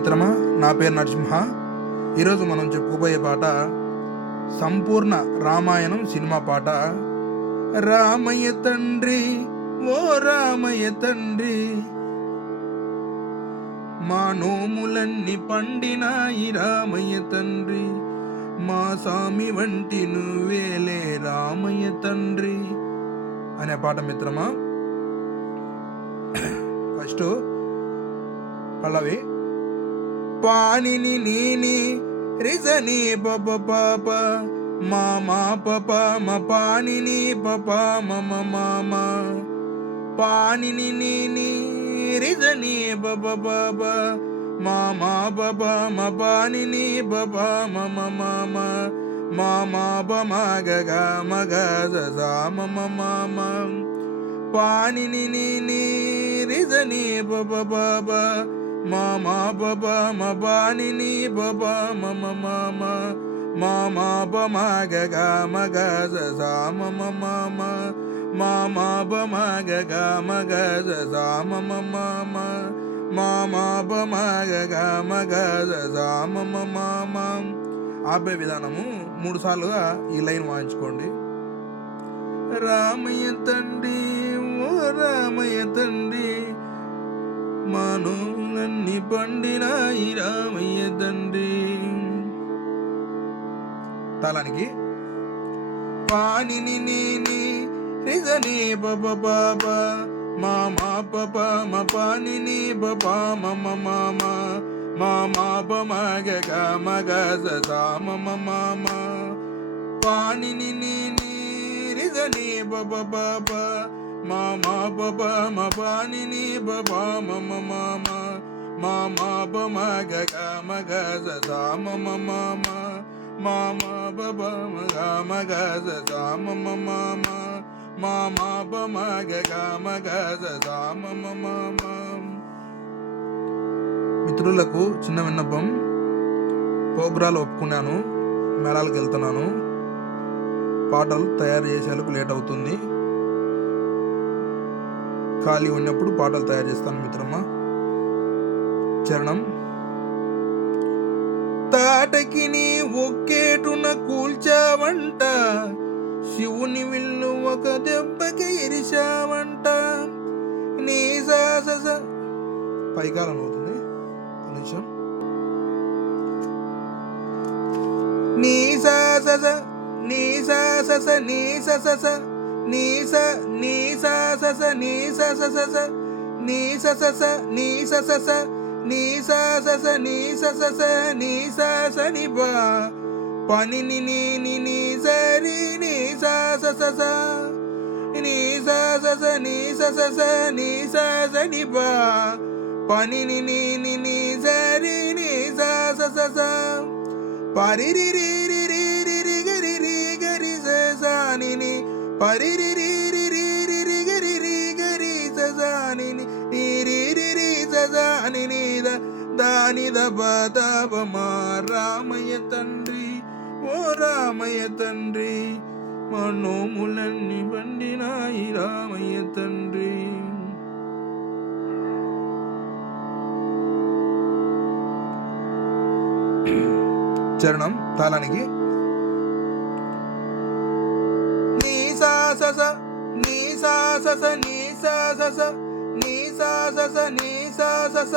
మిత్రమా, నా పేరు నరసింహ. ఈరోజు మనం చెప్పుకోబోయే పాట సంపూర్ణ రామాయణం సినిమా పాట. రామయ్య తండ్రి, ఓ రామయ్య తండ్రి, మా నోములన్నీ పండినాయి రామయ్య తండ్రి, మా స్వామి వంటి నువ్వేలే రామయ్య తండ్రి అనే పాట మిత్రమా. ఫస్ట్ పల్లవి. పానిని నీని రిజని పప పాప మామా పప మ పానిని పప మమ మామ, పానిని నీని రిజని పప పాప మామా పప మ పానిని పప మమ మామ, మామా పమ గగ మగ సా మమ మామ, పానిని నీని రిజని పప పాప మామా పప మ పానిని పప మమ మామ, మామా పమ గగ మగ సా మమ మామ, మామా పమ గగ మగ సా మమ మామ, మామా పమ గగ మగ సా మమ మామ. ఆపే విధానము 3 సార్లుగా ఈ లైన్ వాయించుకోండి. రామయ్య తండ్రి, ఓ రామయ్య తండ్రి, మనోలన్నీ పండినాయి రామయ్య తండ్రి. తాళానికి పానిని నీని రిజని పప పాప మామా పప మ పానిని పప మమ మామ, మామా పమ గగ మగ సా మమ మామ, పానిని నీని రిజని పప పాప మామా పప మ పానిని పప మమ మామ, మామా పమ గగ మగ సా మమ మామ, మామా పప మగ మగ సా మమ మామ, మామా పమ గగ మగ సా మమ మామ. మిత్రులకు చిన్న విన్నపం. ప్రోగ్రాలు ఒప్పుకున్నాను, మేళాలకు వెళ్తున్నాను, పాటలు తయారు చేసేందుకు లేట్ అవుతుంది. ఖాళీ ఉన్నప్పుడు పాటలు తయారు చేస్తాను మిత్రమా. చరణం. తాటకి నీ ఒక్కేటున కూల్చావంట, శివుని విల్లు ఒక దెబ్బకి ఇరిశావంట, నీ సాస పైకాలం అవుతుంది నిమిషం, నీ సాస నీ సాస నీ సస నీ స నీ సాస నీ సస నీ సస నీ సస నీ సాస నీ సస నీ సస ని బా పనిని నీ నీ సరి నీ సస నీ సస నీ సస నీ సస ని బా పనిని నీ నీ సరి నీ సస పరిరి రి రి రి రి రి గరి రి గరి ససాని ని పరిరి రి రి రి రి రి గరి రి గరి ససాని ని ని రి రి రి ససాని ని ద దాని ద పద మా రామయ్య తండ్రి, ఓ రామయ్య తండ్రి, మా నోములన్నీ పండినాయి రామయ్య తండ్రి. చరణం. తాళానికి నీ సాస నీ సాస నీ సాస నీ సాస నీ సాస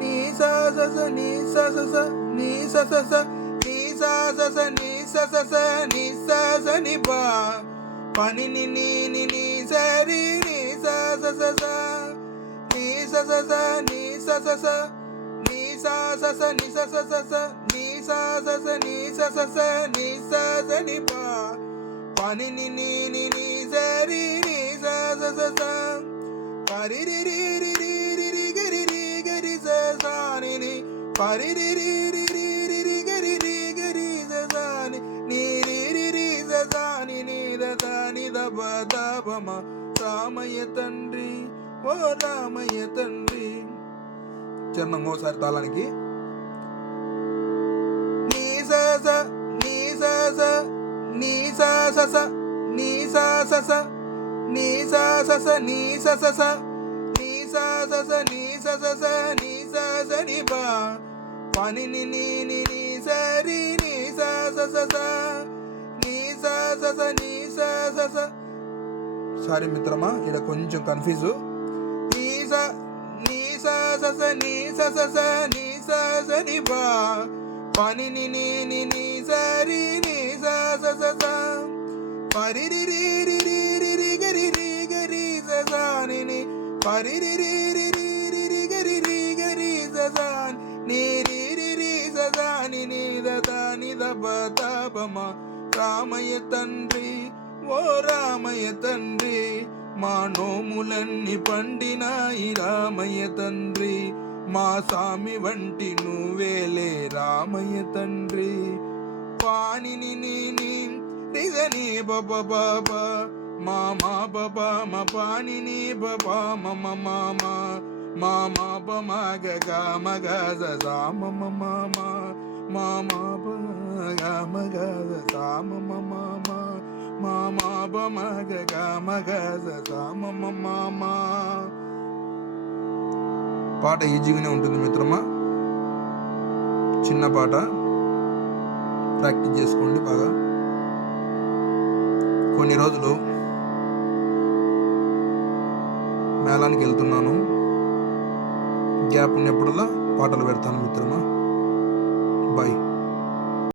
నీ సాస నీ సస నీ సస నీ సాస నీ సస నీ సస ని బా పనిని నీ నీ సరి నీ సస నీ సస నీ సస నీ సస నీ సస నీ సస నీ సస నీ సస ని బా పనిని నీ నీ సరి నీ సస పరిరి రి రి రి రి రి గరి రి గరి ససాని ని పరిరి రి రి రి రి రి గరి రి గరి ససాని ని రి రి రి ససాని ని దసాని ద పద మ రామయ్య తండ్రి, ఓ రామయ్య తండ్రి. చరణం ఓసారి తాళానికి. నీ సస నీ సస నీ సస నీ సస నీ సస నీ సస నీ సస నీ సస నీ సా సని పా పాని ని ని ని ని సరి ని సా స స స ని సా స స ని సా స స. సారీ మిత్రమా, ఇక్కడ కొంచెం కన్ఫ్యూజు. నీ సా నీ సా స స నీ స స స నీ సా స ని పా పాని ని ని ని ని సరి ని సా స స స పరి రి రి రి రి రి రి గరి రి గరి స స ని ని పరి రి రి రి రి రి రి గరి రి గరి స స ని రి రి రి స స ని ని ద ద ని ద ప త ప మ. రామయ్య తండ్రి ఓ రామయ్య తండ్రి, మా నోములన్నీ పండినాయి రామయ్య తండ్రి, మా సామి వంటి నువ్వేలే రామయ్య తండ్రి. పానిని నీ నీ రిజని బబ బాబ మా మా బబ మా పానిని బబ మమ మామ మా మా బ మా గ గ మ గ జ జ మ మ మ మ మా మా బ గ మ గ జ జ మ మ మ మ మా మా బ మ గ గ మ గ జ జ మ మ మ మ. పాట ఈజీగానే ఉంటుంది మిత్రమా, చిన్న పాట, ప్రాక్టీస్ చేసుకోండి బాగా. కొన్ని రోజులు మేళానికి వెళ్తున్నాను, గ్యాప్ ఉన్నప్పుడల్లా పాటలు పెడతాను మిత్రమా. బాయ్.